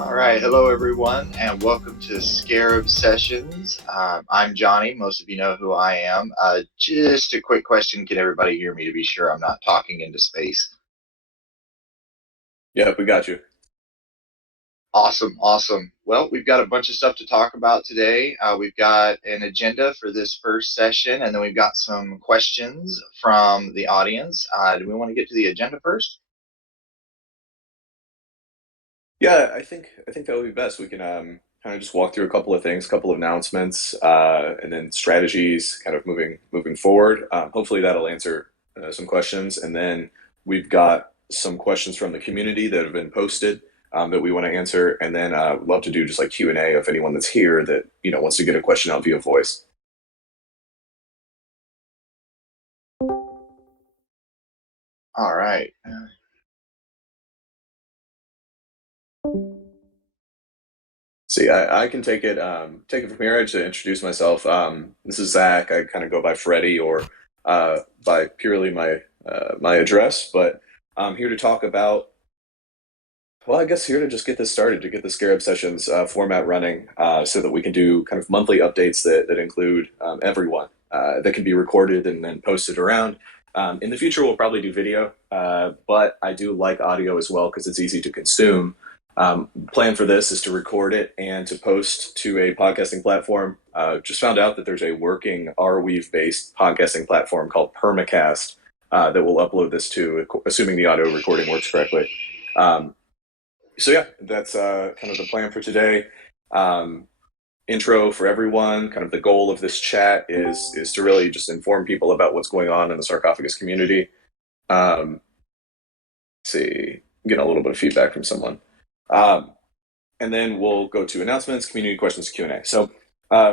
All right, hello everyone, and welcome to Scarab Sessions. I'm Johnny. Most of you know who I am. Just a quick question: can everybody hear me to be sure I'm not talking into space? Yep, we got you. Awesome, awesome. Well, we've got a bunch of stuff to talk about today. We've got an agenda for this first session, and then we've got some questions from the audience. Do we want to get to the agenda first? Yeah, I think that would be best. We can kind of just walk through a couple of things, a couple of announcements, and then strategies, kind of moving forward. Hopefully that'll answer some questions, and then we've got some questions from the community that have been posted that we want to answer, and then love to do just like Q&A if anyone that's here that wants to get a question out via voice. All right. See, I can take it from here. I just introduce myself. This is Zach. I kind of go by Freddie or by purely my address, but I'm here to talk about. Well, I guess here to just get this started, to get the Scarab Sessions format running, so that we can do kind of monthly updates that include everyone that can be recorded and then posted around. In the future, we'll probably do video, but I do like audio as well because it's easy to consume. Plan for this is to record it and to post to a podcasting platform. Just found out that there's a working Arweave based podcasting platform called Permacast that will upload this to, assuming the audio recording works correctly. Um, so yeah, that's kind of the plan for today. Um, Intro for everyone. Kind of the goal of this chat is to really just inform people about what's going on in the sarcophagus community. Um, see, getting a little bit of feedback from someone. Um, and then we'll go to announcements, community questions, Q&A. So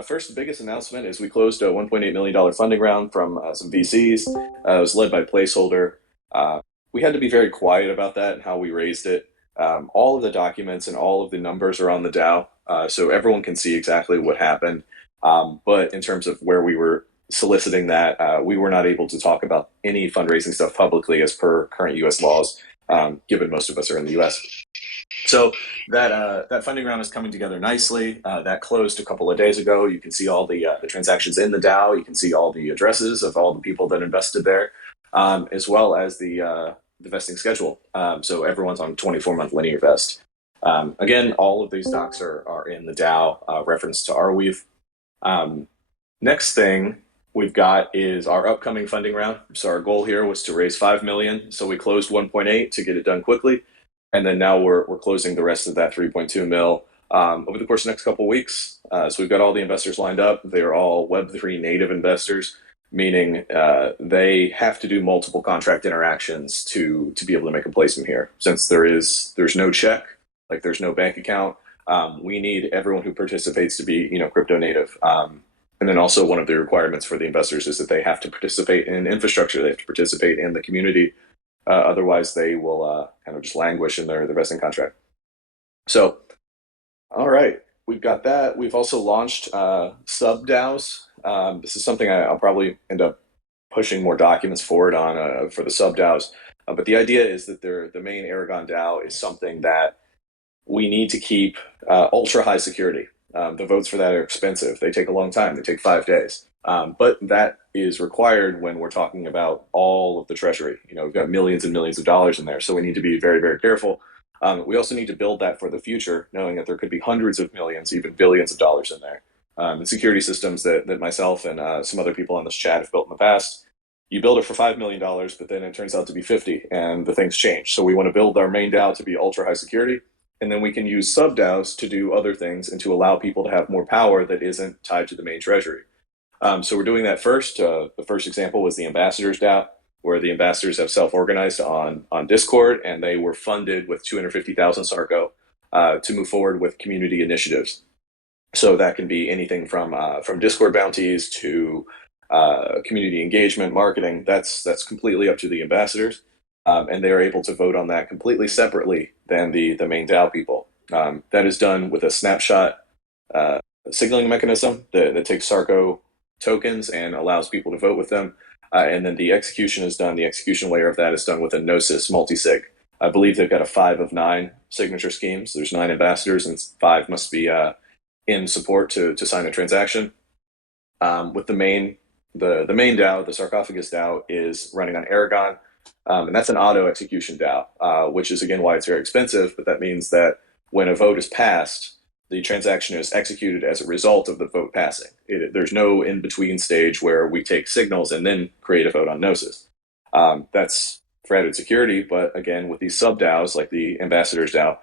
first, the biggest announcement is we closed a $1.8 million funding round from some VCs. It was led by Placeholder. We had to be very quiet about that and how we raised it. All of the documents and all of the numbers are on the DAO, so everyone can see exactly what happened. But in terms of where we were soliciting that, we were not able to talk about any fundraising stuff publicly as per current U.S. laws, given most of us are in the U.S. So that funding round is coming together nicely. That closed a couple of days ago. You can see all the transactions in the DAO. You can see all the addresses of all the people that invested there, as well as the vesting schedule. So everyone's on 24-month linear vest. Again, all of these docs are in the DAO, reference to Arweave. Next thing we've got is our upcoming funding round. So our goal here was to raise 5 million. So we closed 1.8 to get it done quickly. And then now we're closing the rest of that 3.2 mil over the course of the next couple of weeks. So we've got all the investors lined up. They're all Web3 native investors, meaning they have to do multiple contract interactions to be able to make a placement here. Since there's no check, like there's no bank account, we need everyone who participates to be crypto native. And then also one of the requirements for the investors is that they have to participate in infrastructure. They have to participate in the community. Otherwise, they will kind of just languish in their vesting contract. So, all right, we've got that. We've also launched sub DAOs. This is something I'll probably end up pushing more documents forward on for the sub DAOs. But the idea is that the main Aragon DAO is something that we need to keep ultra high security. The votes for that are expensive. They take a long time. They take 5 days. But that is required when we're talking about all of the treasury. We've got millions and millions of dollars in there, so we need to be very, very careful. We also need to build that for the future, knowing that there could be hundreds of millions, even billions of dollars in there. And security systems that myself and some other people on this chat have built in the past, you build it for $5 million, but then it turns out to be 50, and the things change. So we want to build our main DAO to be ultra high security, and then we can use sub DAOs to do other things and to allow people to have more power that isn't tied to the main treasury. So we're doing that first. The first example was the Ambassadors DAO, where the ambassadors have self-organized on Discord, and they were funded with 250,000 Sarco to move forward with community initiatives. So that can be anything from Discord bounties to community engagement, marketing. That's completely up to the ambassadors, and they are able to vote on that completely separately than the main DAO people. That is done with a snapshot signaling mechanism that takes Sarco tokens and allows people to vote with them. And then the execution is done. The execution layer of that is done with a Gnosis multisig. I believe they've got a 5 of 9 signature schemes. There's 9 ambassadors, and 5 must be in support to sign a transaction. With the main DAO, the Sarcophagus DAO, is running on Aragon, and that's an auto execution DAO, which is again why it's very expensive. But that means that when a vote is passed, the transaction is executed as a result of the vote passing. There's no in between stage where we take signals and then create a vote on Gnosis. That's for added security, but again, with these sub DAOs like the Ambassadors DAO,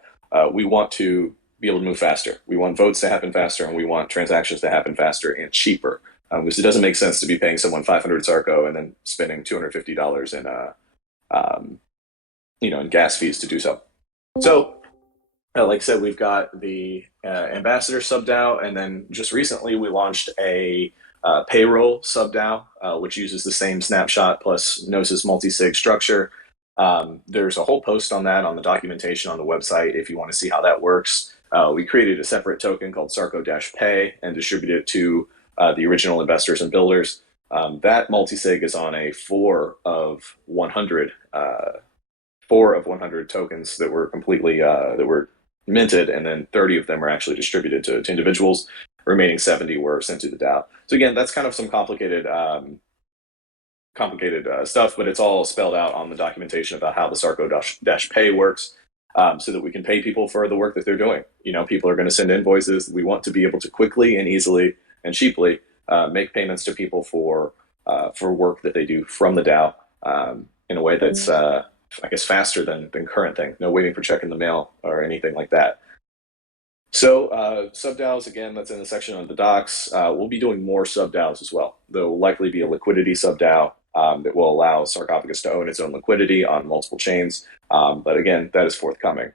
we want to be able to move faster. We want votes to happen faster, and we want transactions to happen faster and cheaper. Because it doesn't make sense to be paying someone 500 Sarco and then spending $250 in in gas fees to do so. So, like I said, we've got the Ambassador sub DAO, and then just recently we launched a payroll sub DAO, which uses the same snapshot plus Gnosis multi-sig structure. There's a whole post on that on the documentation on the website if you want to see how that works. We created a separate token called Sarco-Pay and distributed it to the original investors and builders. That multi-sig is on a 4 of 100 tokens that were completely that were minted, and then 30 of them are actually distributed to individuals. Remaining 70 were sent to the DAO. So again, that's kind of some complicated stuff, but it's all spelled out on the documentation about how the Sarco-Pay works, so that we can pay people for the work that they're doing. People are going to send invoices. We want to be able to quickly and easily and cheaply make payments to people for work that they do from the DAO in a way that's I guess faster than current thing. No waiting for check in the mail or anything like that. So sub DAOs, again, that's in the section on the docs. We'll be doing more sub DAOs as well. There will likely be a liquidity sub DAO that will allow Sarcophagus to own its own liquidity on multiple chains. But again, that is forthcoming.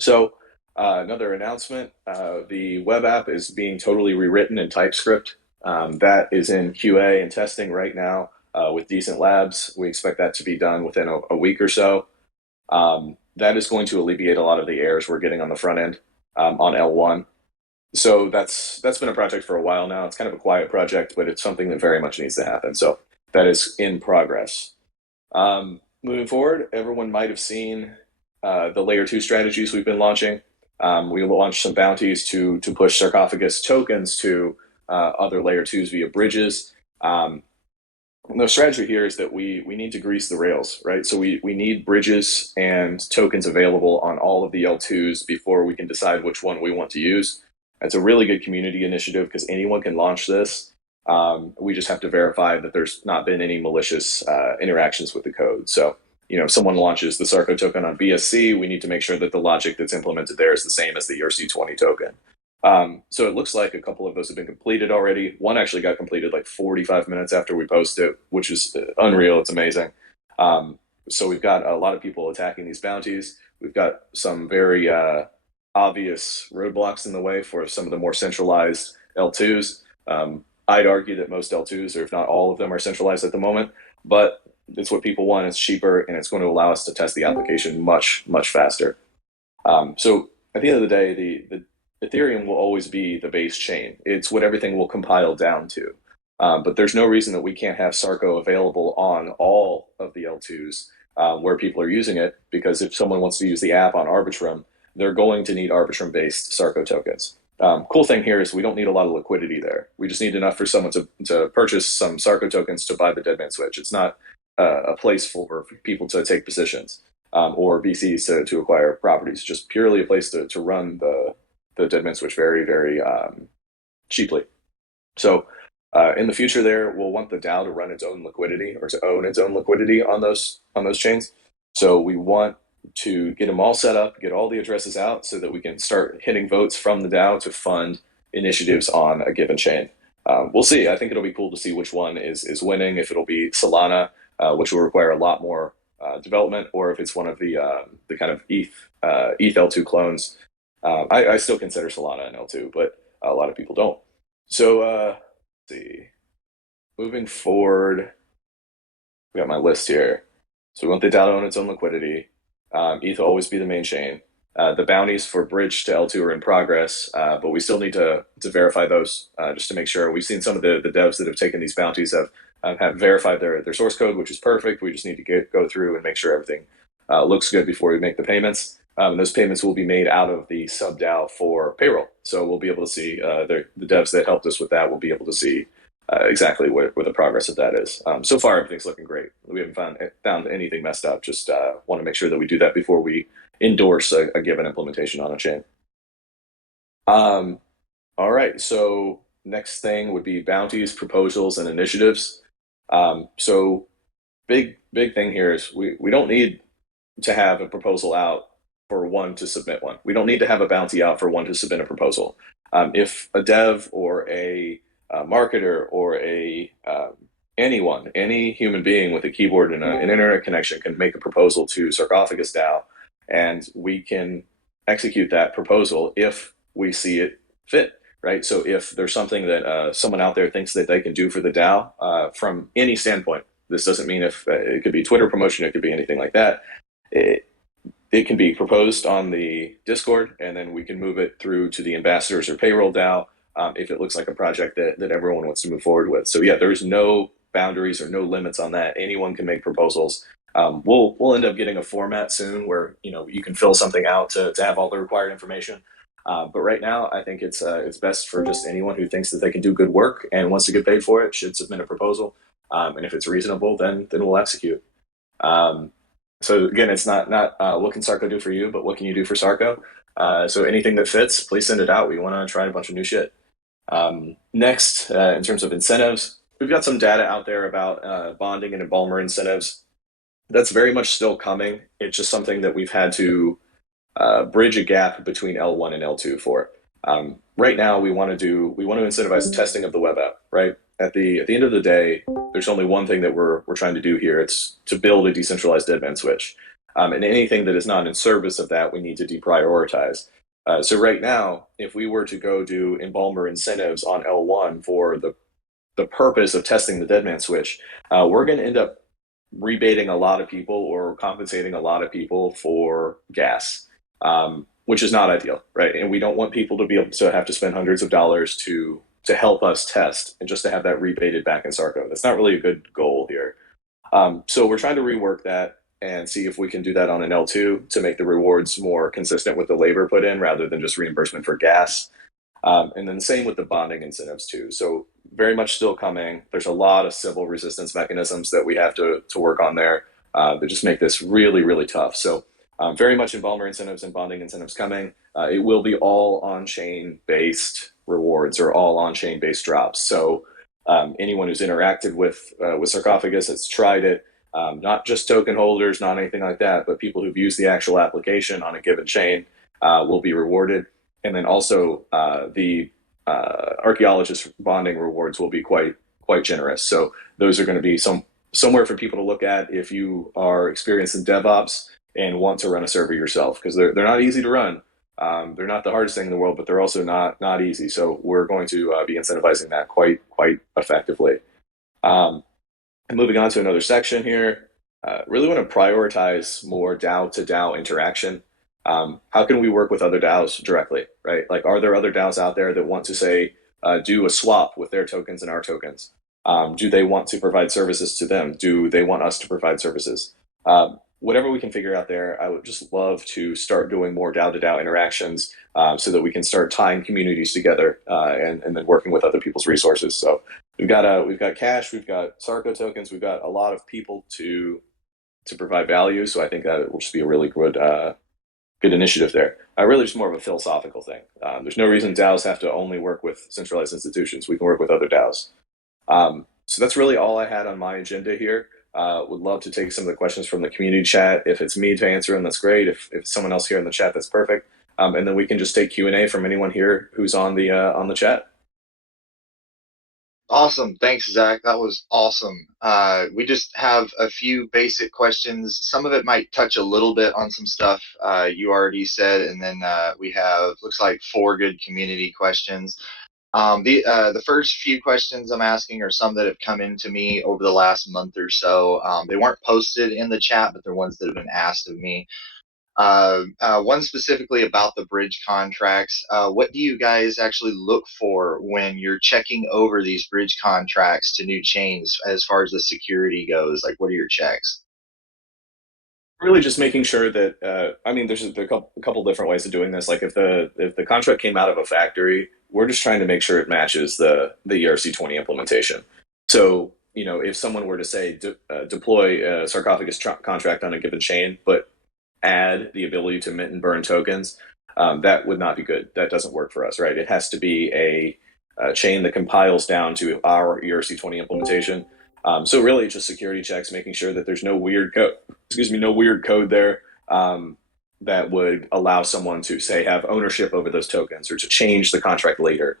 So another announcement, the web app is being totally rewritten in TypeScript. That is in QA and testing right now with decent labs. We expect that to be done within a week or so. That is going to alleviate a lot of the errors we're getting on the front end on L1. So that's been a project for a while now. It's kind of a quiet project, but it's something that very much needs to happen. So that is in progress. Moving forward, everyone might have seen the layer 2 strategies we've been launching. We launched some bounties to push Sarcophagus tokens to other layer 2s via bridges. The strategy here is that we need to grease the rails, right? So we need bridges and tokens available on all of the L2s before we can decide which one we want to use. It's a really good community initiative because anyone can launch this. We just have to verify that there's not been any malicious interactions with the code. So, if someone launches the Sarco token on BSC, we need to make sure that the logic that's implemented there is the same as the ERC20 token. So it looks like a couple of those have been completed already. One actually got completed like 45 minutes after we posted it, which is unreal. It's amazing. So we've got a lot of people attacking these bounties. We've got some very obvious roadblocks in the way for some of the more centralized L2s. I'd argue that most L2s, or if not all of them, are centralized at the moment, but it's what people want. It's cheaper, and it's going to allow us to test the application much, much faster. So at the end of the day, the Ethereum will always be the base chain. It's what everything will compile down to. But there's no reason that we can't have Sarco available on all of the L2s where people are using it, because if someone wants to use the app on Arbitrum, they're going to need Arbitrum-based Sarco tokens. Cool thing here is we don't need a lot of liquidity there. We just need enough for someone to purchase some Sarco tokens to buy the Deadman Switch. It's not a place for people to take positions or VCs to acquire properties. Just purely a place to run the Deadman Switch very, very cheaply. So in the future there, we'll want the DAO to run its own liquidity, or to own its own liquidity on those chains. So we want to get them all set up, get all the addresses out so that we can start hitting votes from the DAO to fund initiatives on a given chain. We'll see. I think it'll be cool to see which one is winning, if it'll be Solana, which will require a lot more development, or if it's one of the kind of ETH L2 clones. I still consider Solana an L2, but a lot of people don't. So let's see. Moving forward, we got my list here. So we want the DAO to own its own liquidity. ETH will always be the main chain. The bounties for bridge to L2 are in progress, but we still need to verify those just to make sure. We've seen some of the devs that have taken these bounties have verified their source code, which is perfect. We just need to go through and make sure everything looks good before we make the payments. And those payments will be made out of the sub DAO for payroll. So we'll be able to see the devs that helped us with that will be able to see exactly where the progress of that is. So far, everything's looking great. We haven't found anything messed up. Just want to make sure that we do that before we endorse a given implementation on a chain. Um, all right. So next thing would be bounties, proposals, and initiatives. So big thing here is we don't need to have a proposal out for one to submit one. We don't need to have a bounty out for one to submit a proposal. If a dev or a marketer or any human being with a keyboard and an internet connection can make a proposal to Sarcophagus DAO, and we can execute that proposal if we see it fit, right? So if there's something that someone out there thinks that they can do for the DAO from any standpoint, this doesn't mean if it could be Twitter promotion, it could be anything like that. It can be proposed on the Discord, and then we can move it through to the ambassadors or payroll DAO if it looks like a project that everyone wants to move forward with. So yeah, there's no boundaries or no limits on that. Anyone can make proposals. We'll end up getting a format soon where you can fill something out to have all the required information. But right now, I think it's best for just anyone who thinks that they can do good work and wants to get paid for it should submit a proposal. And if it's reasonable, then we'll execute. So again, it's not what can Sarco do for you, but what can you do for Sarco? So anything that fits, please send it out. We want to try a bunch of new shit. Next, in terms of incentives, we've got some data out there about bonding and embalmer incentives. That's very much still coming. It's just something that we've had to bridge a gap between L1 and L2 for. Right now, we want to incentivize the testing of the web app. Right at the end of the day, there's only one thing that we're trying to do here. It's to build a decentralized deadman switch, and anything that is not in service of that, we need to deprioritize. So right now, if we were to go do embalmer incentives on L1 for the purpose of testing the deadman switch, we're going to end up rebating a lot of people or compensating a lot of people for gas, which is not ideal, right? And we don't want people to be able to have to spend hundreds of dollars to help us test and just to have that rebated back in Sarco. That's not really a good goal here. So we're trying to rework that and see if we can do that on an L2 to make the rewards more consistent with the labor put in rather than just reimbursement for gas. And then same with the bonding incentives too. So very much still coming. There's a lot of civil resistance mechanisms that we have to work on there that just make this really, really tough. So very much embalmer incentives and bonding incentives coming. It will be all on-chain based rewards or all on-chain based drops. So anyone who's interacted with Sarcophagus, has tried it, not just token holders, not anything like that, but people who've used the actual application on a given chain will be rewarded. And then also the archaeologist bonding rewards will be quite generous. So those are going to be somewhere for people to look at if you are experienced in DevOps and want to run a server yourself, because they're not easy to run. They're not the hardest thing in the world, but they're also not easy. So we're going to be incentivizing that quite effectively. And moving on to another section here, really want to prioritize more DAO to DAO interaction. How can we work with other DAOs directly, right? Like, are there other DAOs out there that want to say, do a swap with their tokens and our tokens? Do they want to provide services to them? Do they want us to provide services? Whatever we can figure out there, I would just love to start doing more DAO to DAO interactions so that we can start tying communities together and then working with other people's resources. So we've got cash, we've got Sarco tokens, we've got a lot of people to provide value. So I think that it will just be a really good initiative there. Really just more of a philosophical thing. There's no reason DAOs have to only work with centralized institutions. We can work with other DAOs. So that's really all I had on my agenda here. Would love to take some of the questions from the community chat. If it's me to answer them, that's great. If someone else here in the chat, that's perfect. And then we can just take Q&A from anyone here who's on the chat. Awesome. Thanks, Zach. That was awesome. We just have a few basic questions. Some of it might touch a little bit on some stuff you already said, and then we have, looks like 4 good community questions. The first few questions I'm asking are some that have come into me over the last month or so. They weren't posted in the chat, but they're ones that have been asked of me. One specifically about the bridge contracts. What do you guys actually look for when you're checking over these bridge contracts to new chains as far as the security goes? Like, what are your checks? really just making sure that I mean, there's a couple different ways of doing this. Like if the contract came out of a factory, we're just trying to make sure it matches the ERC20 implementation. So if someone were to say deploy a sarcophagus contract on a given chain, but add the ability to mint and burn tokens, that would not be good. That doesn't work for us, right? It has to be a chain that compiles down to our ERC20 implementation. So really, just security checks, making sure that there's no weird code. Excuse me, no weird code there that would allow someone to say have ownership over those tokens or to change the contract later.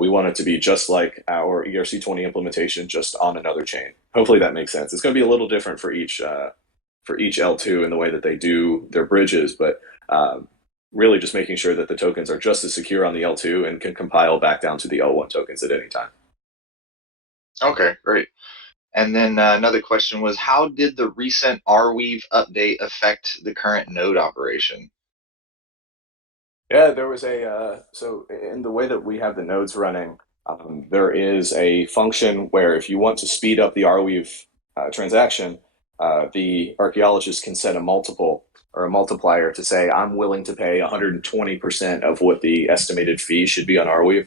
We want it to be just like our ERC20 implementation, just on another chain. Hopefully that makes sense. It's going to be a little different for each L2 in the way that they do their bridges, but really just making sure that the tokens are just as secure on the L2 and can compile back down to the L1 tokens at any time. Okay, great. And then another question was, how did the recent Arweave update affect the current node operation? Yeah, there was so in the way that we have the nodes running, there is a function where if you want to speed up the Arweave transaction, the archaeologist can set a multiple or a multiplier to say, I'm willing to pay 120% of what the estimated fee should be on Arweave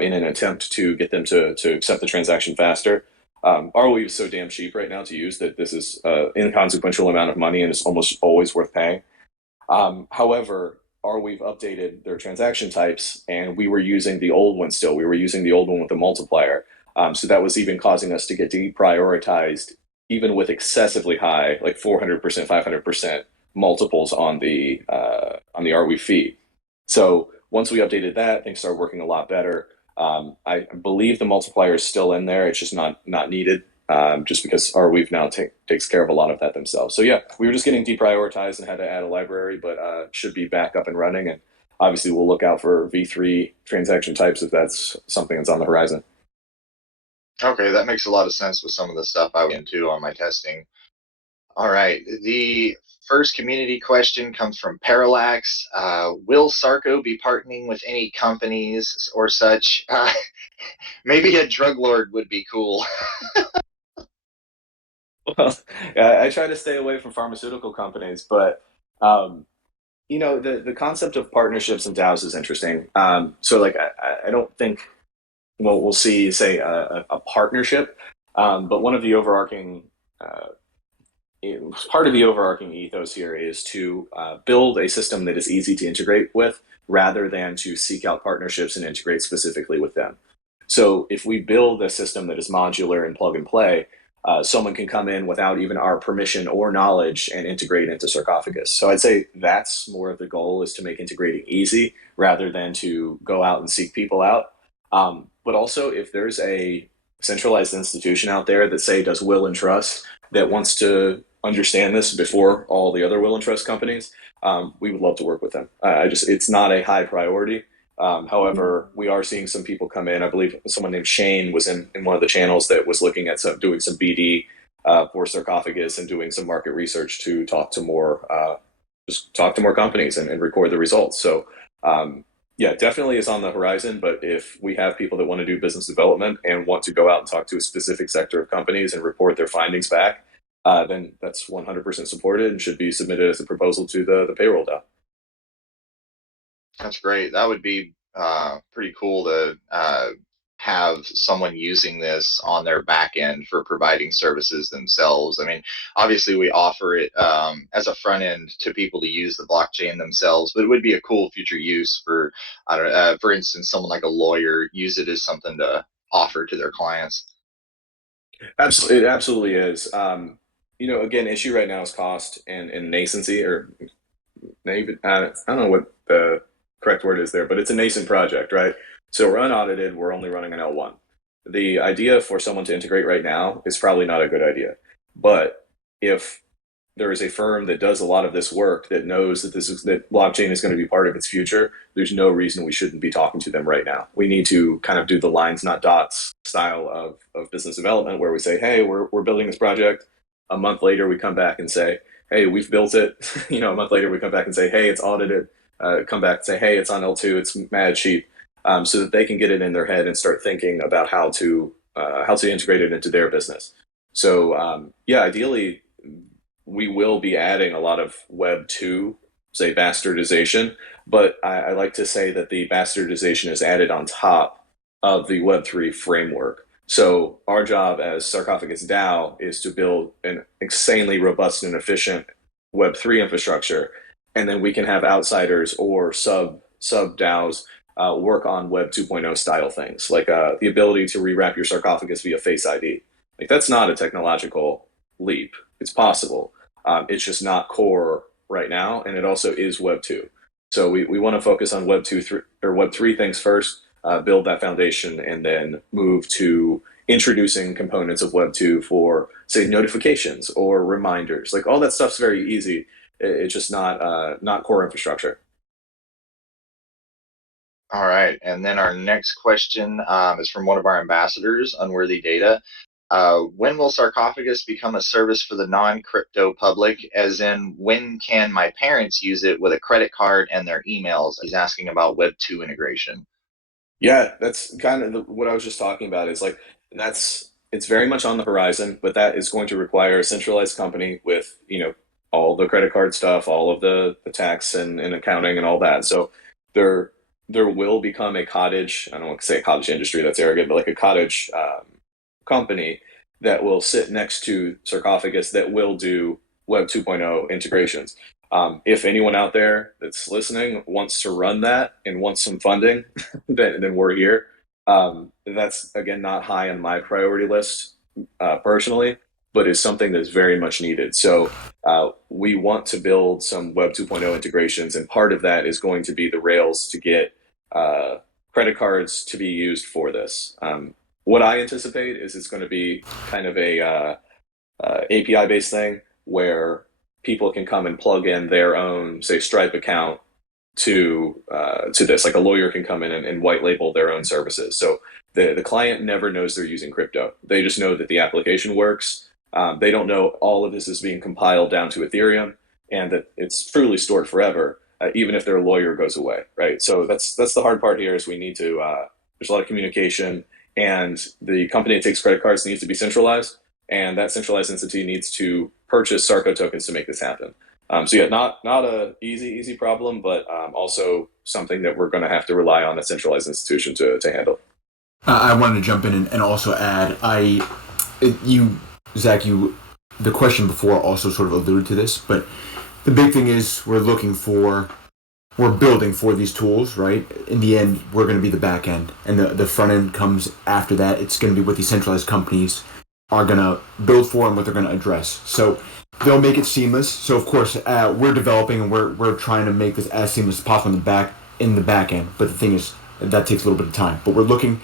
in an attempt to get them to accept the transaction faster. Arweave is so damn cheap right now to use that this is an inconsequential amount of money and it's almost always worth paying. However, Arweave updated their transaction types, and we were using the old one still. We were using the old one with the multiplier. So that was even causing us to get deprioritized, even with excessively high, like 400%, 500% multiples on the Arweave fee. So once we updated that, things started working a lot better. I believe the multiplier is still in there. It's just not needed just because Arweave now takes care of a lot of that themselves. So yeah, we were just getting deprioritized and had to add a library, but should be back up and running. And obviously, we'll look out for V3 transaction types if that's something that's on the horizon. Okay, that makes a lot of sense with some of the stuff I went into on my testing. All right, the first community question comes from Parallax. Will Sarco be partnering with any companies or such? Maybe a drug lord would be cool. Well, I try to stay away from pharmaceutical companies, but the concept of partnerships and DAOs is interesting. So like I don't think we'll see say a partnership, but one of the overarching part of the overarching ethos here is to build a system that is easy to integrate with rather than to seek out partnerships and integrate specifically with them. So if we build a system that is modular and plug and play, someone can come in without even our permission or knowledge and integrate into Sarcophagus. So I'd say that's more of the goal, is to make integrating easy rather than to go out and seek people out. But also, if there's a centralized institution out there that say does will and trust that wants to understand this before all the other will and trust companies, we would love to work with them. It's not a high priority. However, we are seeing some people come in. I believe someone named Shane was in one of the channels that was looking at doing some BD for Sarcophagus and doing some market research to talk to more just talk to more companies and record the results. So yeah, definitely is on the horizon. But if we have people that want to do business development and want to go out and talk to a specific sector of companies and report their findings back, then that's 100% supported and should be submitted as a proposal to the payroll DAO. That's great. That would be pretty cool to have someone using this on their back end for providing services themselves. I mean, obviously we offer it as a front end to people to use the blockchain themselves, but it would be a cool future use for, I don't know, for instance, someone like a lawyer use it as something to offer to their clients. Absolutely, it absolutely is. Again, issue right now is cost and nascency, or maybe I don't know what the correct word is there, but it's a nascent project, right? So we're unaudited. We're only running an L1. The idea for someone to integrate right now is probably not a good idea. But if there is a firm that does a lot of this work that knows that blockchain is going to be part of its future, there's no reason we shouldn't be talking to them right now. We need to kind of do the lines, not dots style of business development where we say, hey, we're building this project. A month later, we come back and say, hey, we've built it. A month later, we come back and say, hey, it's audited. Come back and say, hey, it's on L2, it's mad cheap, so that they can get it in their head and start thinking about how to integrate it into their business. So yeah, ideally, we will be adding a lot of Web 2, say, bastardization, but I like to say that the bastardization is added on top of the Web 3 framework. So our job as Sarcophagus DAO is to build an insanely robust and efficient Web 3 infrastructure, and then we can have outsiders or sub DAOs work on Web 2.0 style things, like the ability to rewrap your sarcophagus via Face ID. Like that's not a technological leap. It's possible. It's just not core right now, and it also is Web 2. So we want to focus on Web 2 or Web 3 things first, build that foundation, and then move to introducing components of Web 2 for, say, notifications or reminders. Like all that stuff's very easy. It's just not core infrastructure. All right. And then our next question is from one of our ambassadors, Unworthy Data. When will Sarcophagus become a service for the non-crypto public? As in, when can my parents use it with a credit card and their emails? He's asking about Web 2 integration. Yeah, that's kind of what I was just talking about. Is like it's very much on the horizon, but that is going to require a centralized company with, all the credit card stuff, all of the tax and accounting and all that. So there there will become a cottage. I don't want to say a cottage industry, that's arrogant, but like a cottage company that will sit next to Sarcophagus that will do Web 2.0 integrations. If anyone out there that's listening wants to run that and wants some funding, then we're here. That's again not high on my priority list personally, but is something that's very much needed. So we want to build some Web 2.0 integrations, and part of that is going to be the rails to get uh, credit cards to be used for this. What I anticipate is it's going to be kind of a API based thing where people can come and plug in their own, say, Stripe account to this. Like a lawyer can come in and white label their own services. So the client never knows they're using crypto. They just know that the application works. They don't know all of this is being compiled down to Ethereum and that it's truly stored forever, even if their lawyer goes away, right? So that's the hard part here is we need to. There's a lot of communication, and the company that takes credit cards needs to be centralized, and that centralized entity needs to purchase Sarco tokens to make this happen. So yeah, not a easy problem, but also something that we're going to have to rely on a centralized institution to handle. I wanted to jump in and also add, Zach, the question before also sort of alluded to this, but the big thing is we're building for these tools, right? In the end, we're going to be the back end, and the front end comes after that. It's going to be what these centralized companies are going to build for and what they're going to address. So they'll make it seamless. So of course, we're developing and we're trying to make this as seamless as possible in the back end. But the thing is, that takes a little bit of time. But we're looking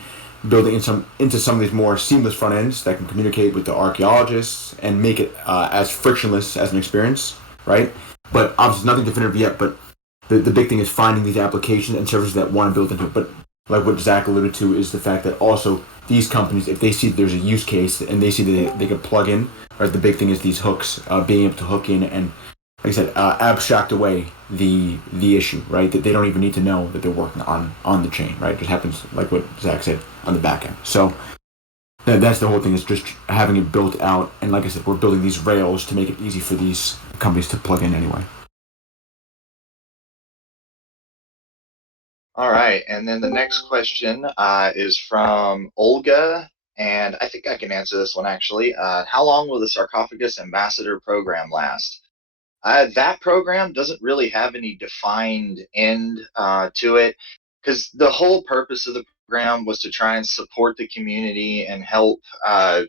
building into some of these more seamless front ends that can communicate with the archaeologists and make it as frictionless as an experience, right? But obviously, nothing definitive yet. But the big thing is finding these applications and services that want to build into it. But like what Zach alluded to is the fact that also these companies, if they see there's a use case and they see that they can plug in, right? The big thing is these hooks, being able to hook in and, like I said, abstract away the issue, right? That they don't even need to know that they're working on the chain, right? It just happens like what Zach said on the back end. So that's the whole thing, is just having it built out. And like I said, we're building these rails to make it easy for these companies to plug in anyway. All right, and then the next question is from Olga, and I think I can answer this one actually. How long will the Sarcophagus Ambassador program last? That program doesn't really have any defined end to it, because the whole purpose of the program was to try and support the community and help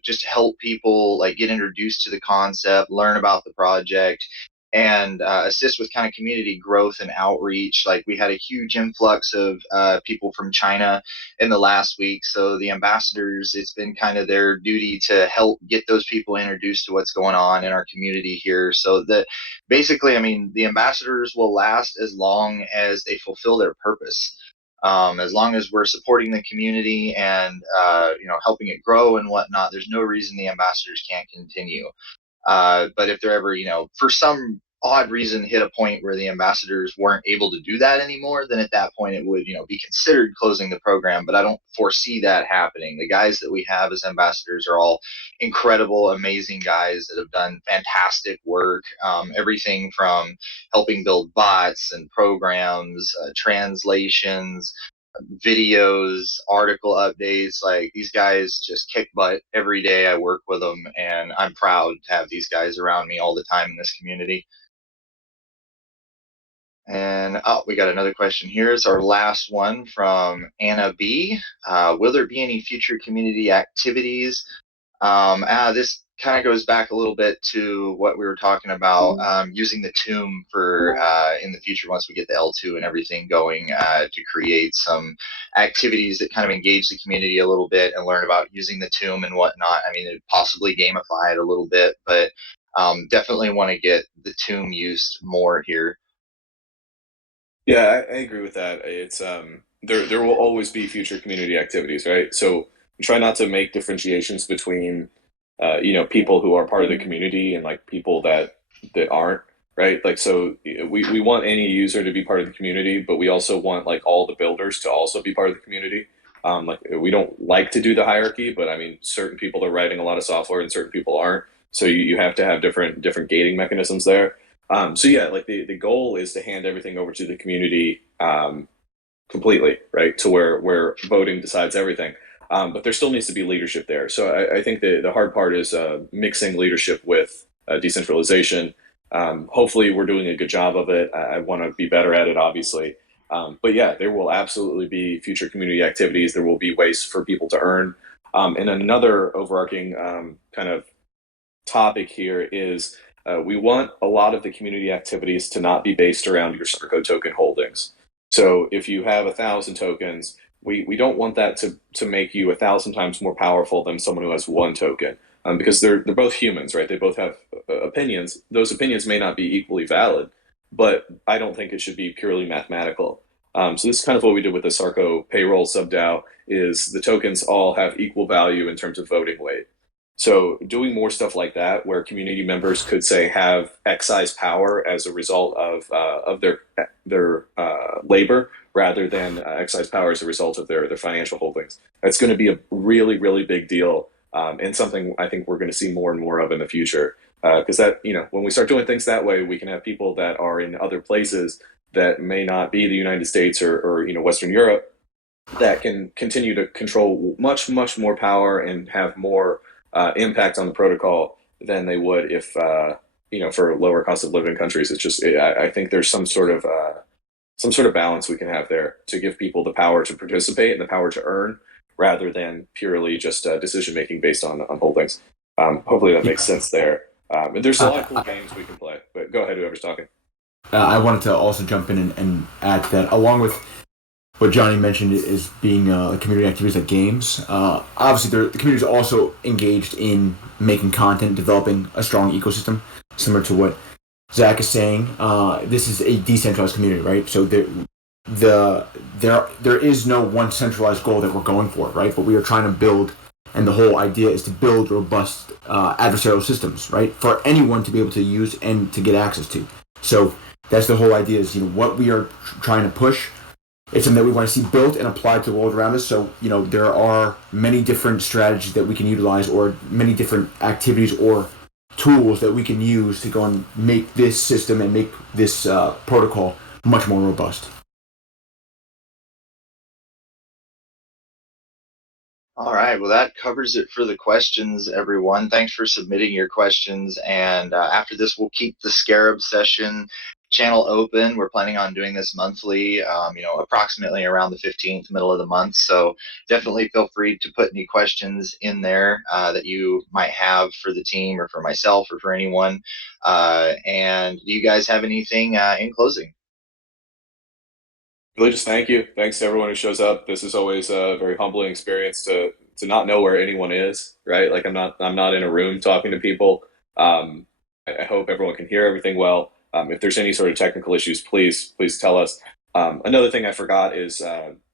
just help people like get introduced to the concept, learn about the project, and assist with kind of community growth and outreach. Like we had a huge influx of people from China in the last week, so the ambassadors, it's been kind of their duty to help get those people introduced to what's going on in our community here. So that basically, I mean, the ambassadors will last as long as they fulfill their purpose. As long as we're supporting the community and helping it grow and whatnot, there's no reason the ambassadors can't continue. But if they're ever, for some odd reason hit a point where the ambassadors weren't able to do that anymore, then at that point it would, be considered closing the program. But I don't foresee that happening. The guys that we have as ambassadors are all incredible, amazing guys that have done fantastic work. Everything from helping build bots and programs, translations, videos, article updates. Like, these guys just kick butt every day. I work with them, and I'm proud to have these guys around me all the time in this community. And we got another question here. It's our last one from Anna B. Will there be any future community activities? This kind of goes back a little bit to what we were talking about, using the tomb for in the future once we get the L2 and everything going, to create some activities that kind of engage the community a little bit and learn about using the tomb and whatnot. I mean, possibly gamify it a little bit, but definitely want to get the tomb used more here. Yeah, I agree with that. It's there will always be future community activities, right? So try not to make differentiations between people who are part of the community and like people that aren't, right? Like so we want any user to be part of the community, but we also want like all the builders to also be part of the community. Like we don't like to do the hierarchy, but I mean certain people are writing a lot of software and certain people aren't. So you have to have different gating mechanisms there. So yeah, like the goal is to hand everything over to the community completely, right? To where voting decides everything. But there still needs to be leadership there. So I think the hard part is mixing leadership with decentralization. Hopefully, we're doing a good job of it. I want to be better at it, obviously. But yeah, there will absolutely be future community activities. There will be ways for people to earn. And another overarching kind of topic here is we want a lot of the community activities to not be based around your Sarco token holdings. So if you have 1,000 tokens, we don't want that to make you 1,000 times more powerful than someone who has one token, because they're both humans, right? They both have opinions. Those opinions may not be equally valid, but I don't think it should be purely mathematical. So this is kind of what we did with the Sarco payroll subDAO. Is the tokens all have equal value in terms of voting weight. So doing more stuff like that, where community members could say have excise power as a result of their labor, rather than excise power as a result of their financial holdings. That's going to be a really really big deal, and something I think we're going to see more and more of in the future. Because that when we start doing things that way, we can have people that are in other places that may not be the United States or Western Europe that can continue to control much more power and have more impact on the protocol than they would if for lower cost of living countries. It's just I think there's some sort of balance we can have there to give people the power to participate and the power to earn, rather than purely just decision making based on holdings. Hopefully that makes sense there. And there's a lot of cool games we can play. But go ahead, whoever's talking. I wanted to also jump in and add that, along with what Johnny mentioned is being community activities like games. Obviously, the community is also engaged in making content, developing a strong ecosystem, similar to what Zach is saying. This is a decentralized community, right? So there is no one centralized goal that we're going for, right? But we are trying to build, and the whole idea is to build robust adversarial systems, right, for anyone to be able to use and to get access to. So that's the whole idea. Is what we are trying to push. It's something that we want to see built and applied to the world around us. So, there are many different strategies that we can utilize, or many different activities or tools that we can use to go and make this system and make this protocol much more robust. All right, well, that covers it for the questions, everyone. Thanks for submitting your questions. And after this, we'll keep the Scarab session channel open. We're planning on doing this monthly, approximately around the 15th, middle of the month. So definitely feel free to put any questions in there that you might have for the team or for myself or for anyone. And do you guys have anything in closing? Really, just thank you. Thanks to everyone who shows up. This is always a very humbling experience to not know where anyone is, right? Like I'm not in a room talking to people. I hope everyone can hear everything well. If there's any sort of technical issues, please tell us. Another thing I forgot is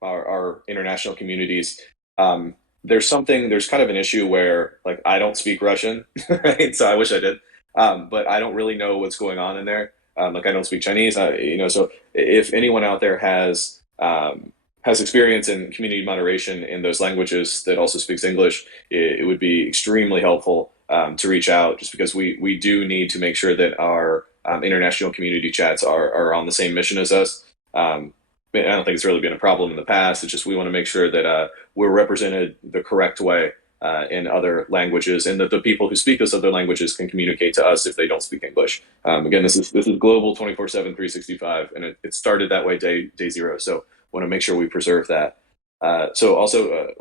our international communities. There's kind of an issue where like I don't speak Russian, right? So I wish I did. but I don't really know what's going on in there. Like I don't speak Chinese, so if anyone out there has experience in community moderation in those languages that also speaks English, it would be extremely helpful to reach out, just because we do need to make sure that our international community chats are on the same mission as us. I don't think it's really been a problem in the past. It's just we want to make sure that we're represented the correct way in other languages, and that the people who speak those other languages can communicate to us if they don't speak English. Again, this is global 24/7, 365, and it started that way day zero. So want to make sure we preserve that. So also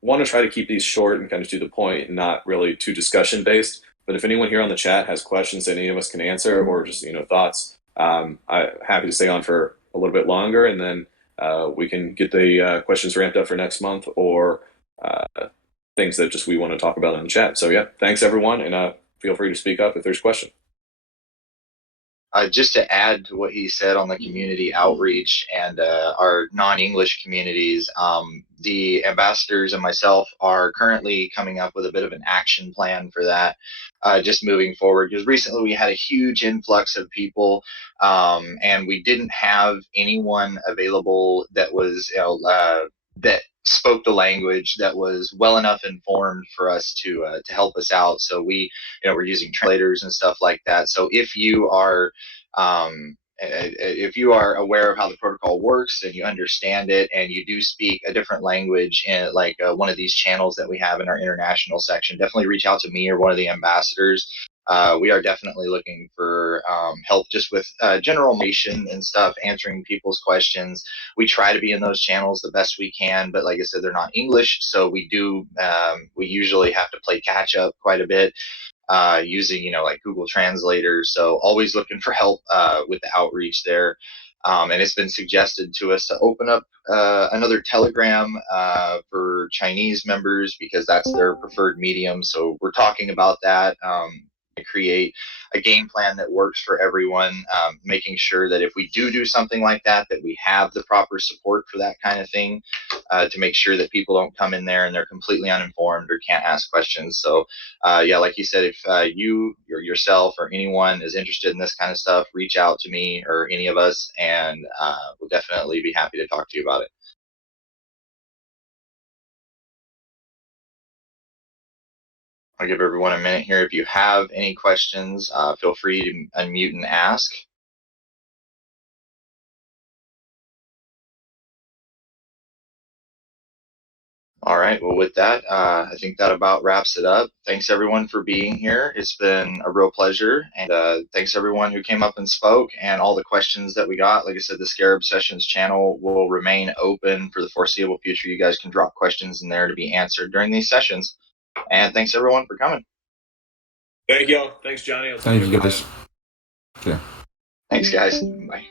want to try to keep these short and kind of to the point, and not really too discussion based. But if anyone here on the chat has questions that any of us can answer, or just thoughts, I'm happy to stay on for a little bit longer, and then we can get the questions ramped up for next month, or things that just we want to talk about in the chat. So yeah, thanks everyone, and feel free to speak up if there's a question. Just to add to what he said on the community outreach and our non-English communities, the ambassadors and myself are currently coming up with a bit of an action plan for that, just moving forward. Because recently we had a huge influx of people, and we didn't have anyone available that was, that spoke the language, that was well enough informed for us to help us out. So we're using translators and stuff like that. So if you are aware of how the protocol works and you understand it, and you do speak a different language in like one of these channels that we have in our international section, definitely reach out to me or one of the ambassadors. We are definitely looking for help just with general information and stuff, answering people's questions. We try to be in those channels the best we can, but like I said, they're not English, so we usually have to play catch up quite a bit using like Google Translators. So always looking for help with the outreach there. And it's been suggested to us to open up another Telegram for Chinese members, because that's their preferred medium. So we're talking about that. To create a game plan that works for everyone, making sure that if we do something like that, that we have the proper support for that kind of thing, to make sure that people don't come in there and they're completely uninformed or can't ask questions. So yeah, like you said, if you or yourself or anyone is interested in this kind of stuff, reach out to me or any of us, and we'll definitely be happy to talk to you about it. I'll give everyone a minute here. If you have any questions, feel free to unmute and ask. All right. Well, with that, I think that about wraps it up. Thanks everyone for being here. It's been a real pleasure, and thanks everyone who came up and spoke, and all the questions that we got. Like I said, the Scarab Sessions channel will remain open for the foreseeable future. You guys can drop questions in there to be answered during these sessions. And thanks everyone for coming. Thank y'all. Thanks, Johnny. Thank you guys. Okay. Thanks guys. Bye.